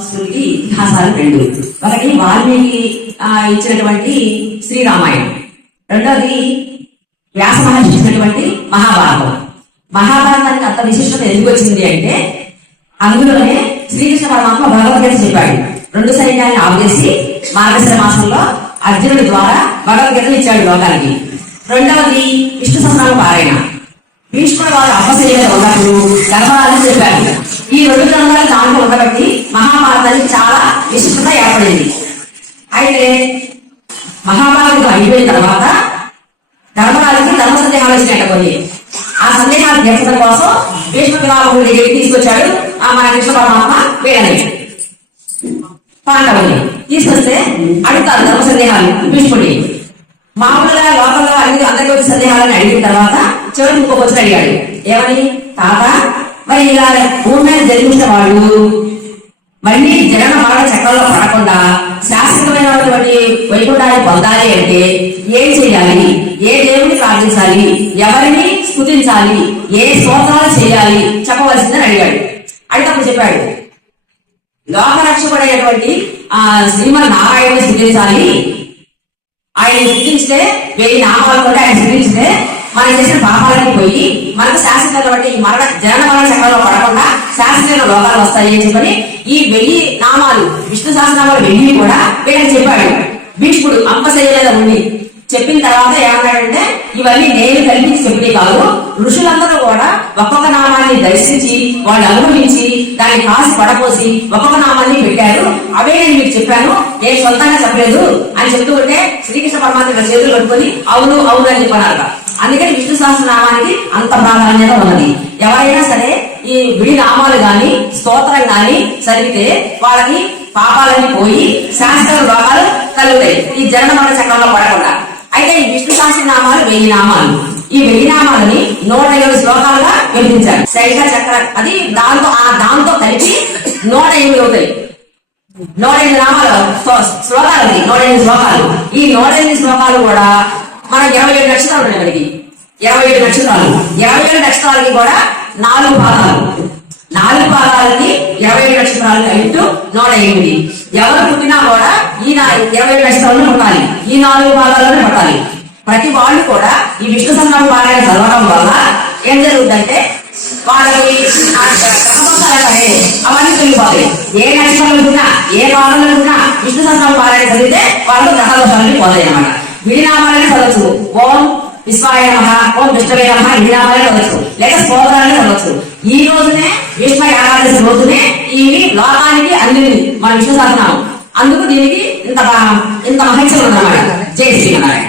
ఇతిహాసాలు రెండు. ఒకటి వాల్మీకి ఇచ్చినటువంటి శ్రీరామాయణం, రెండోది వ్యాస మహర్షి ఇచ్చినటువంటి మహాభారతం. మహాభారతానికి అంత విశిష్టత ఎందుకు వచ్చింది అంటే అందులోనే శ్రీకృష్ణ పరమాత్మ భగవద్గీత చెప్పాడు. రెండు సైన్యాన్ని ఆపేసి మార్గశిర మాసంలో అర్జునుడి ద్వారా భగవద్గీతను ఇచ్చాడు లోకానికి. రెండవది విష్ణు సహస్రనామ పారాయణ. భీష్ముడు వారు అపశైలిగా ఉన్నప్పుడు గర్భాలను చెప్పారు. ఈ రెండు గ్రంథాలు దాంట్లో ఉండబట్టి మహాభారతానికి చాలా విశిష్టత ఏర్పడింది. అయితే మహాభారతం అయిపోయిన తర్వాత ధర్మరాజుకి ధర్మ సందేహాలు వచ్చినాయి కొన్ని. ఆ సందేహాలు తీర్చడం కోసం భీష్మ పితామహుడి దగ్గరికి తీసుకొచ్చాడు మన కృష్ణ పరమాత్మ వీళ్ళని పాండవుని తీసుకొస్తే అడుగుతారు ధర్మ సందేహాలు భీష్ముడి. మామూలుగా లోకంలో అందరికీ వచ్చే సందేహాలని అడిగిన తర్వాత చివరికి ఇంకొక వచ్చి అడిగాడు. ఏమని? తాత, మరి ఇలా భూమి మీద జన్మించిన వాళ్ళు మళ్ళీ జగన్ మరణ చక్రంలో పడకుండా శాశ్వతమైనటువంటి వైకుంఠాన్ని పొందాలి అంటే ఏం చేయాలి, ఏ దేవుని ప్రార్థించాలి, ఎవరిని స్తుతించాలి, ఏ స్తోత్రాలు చేయాలి చెప్పవలసిందని అడిగాడు. అడిగినప్పుడు చెప్పాడు, లోకరక్షకుడైనటువంటి శ్రీమన్ నారాయణని స్తుతించాలి. ఆయన స్థితిస్తే 1000 నామాలతో ఆయన స్థితిస్తే మనం చేసిన పాపాలన్నీ పోయి మనకు శాశ్వతమైనటువంటి ఈ జనన మరణ చక్రంలో పడకుండా శాశ్వతమైన లోకాలు వస్తాయి అని చెప్పని ఈ 1000 నామాలు విష్ణు సహస్రనామాలు 1000 కూడా వీళ్ళని చెప్పాడు. భీష్ముడు అంపశయ్య ఉండి చెప్పిన తర్వాత ఏమన్నాడంటే, ఇవన్నీ నేను కల్పించి చెప్పినే కాదు, ఋషులందరూ కూడా ఒక్కొక్క నామాన్ని దర్శించి వాళ్ళు అనుభవించి దాన్ని కాసి పడపోసి ఒక్కొక్క నామాన్ని పెట్టారు. అవే నేను మీకు చెప్పాను, నేను సొంతంగా చెప్పలేదు అని చెప్తూ ఉంటే శ్రీకృష్ణ పరమాత్మ చేతులు పట్టుకొని అవును అవును అని చెప్పారు. అందుకని విష్ణు సహస్రనామానికి అంత ప్రాధాన్యత ఉన్నది. ఎవరైనా సరే ఈ విడి నామాలు గాని స్తోత్రం గాని చదివితే వాళ్ళకి పాపాలన్నీ పోయి శాస్త్ర లోకాలు కలుగుతాయి, ఈ జనన మరణ చక్రంలో పడకుండా. అయితే ఈ విష్ణు సహస్రనామాలు 1000 నామాలు. ఈ 1000 నామాలని 107 శ్లోకాలుగా విభజించారు. శైల చక్ర అది దాంతో కలిపి 108 అవుతాయి. 108 నామాలు శ్లోకాలు, 108 శ్లోకాలు. ఈ 108 శ్లోకాలు కూడా మన 27 నక్షత్రాలు ఉన్నాయి. మనకి 27 నక్షత్రాలు. 27 నక్షత్రాలకి కూడా 4 పాదాలు. 4 పాదాలకి 27 నక్షత్రాలు కలిపి 108. ఎవరు పుట్టినా కూడా ఈ 27 నక్షత్రాలను పుట్టాలి, ఈ 4 పాదాలను పట్టాలి. ప్రతి వాళ్ళు కూడా ఈ విష్ణు సహస్రనామ పారాయణ చదవడం వల్ల ఏం జరుగుతుందంటే వాళ్ళకి అవన్నీ తొలిగిపోతాయి. ఏ నక్షత్రాలు ఉన్నా ఏ పాదాలు ఉన్నా విష్ణు సహస్రనామ పారాయణ చదివితే వాళ్ళు గ్రహ దోషాలన్నీ పోతాయి అన్నమాట. విడినామాలని చదవచ్చు. ఓం విశ్వాయ నమః, ఓం విష్ణవే నమః, విడినామాలని చదవచ్చు, లేక స్తోత్రాలని చదవచ్చు. ఈ రోజునే విష్ణు ఏకాదశి రోజునే ఇవి లోకానికి అందింది మన విష్ణు సహస్రనామం. అందుకు దీనికి ఇంత మహిళ ఉన్నమాట. జై శ్రీనారాయణ.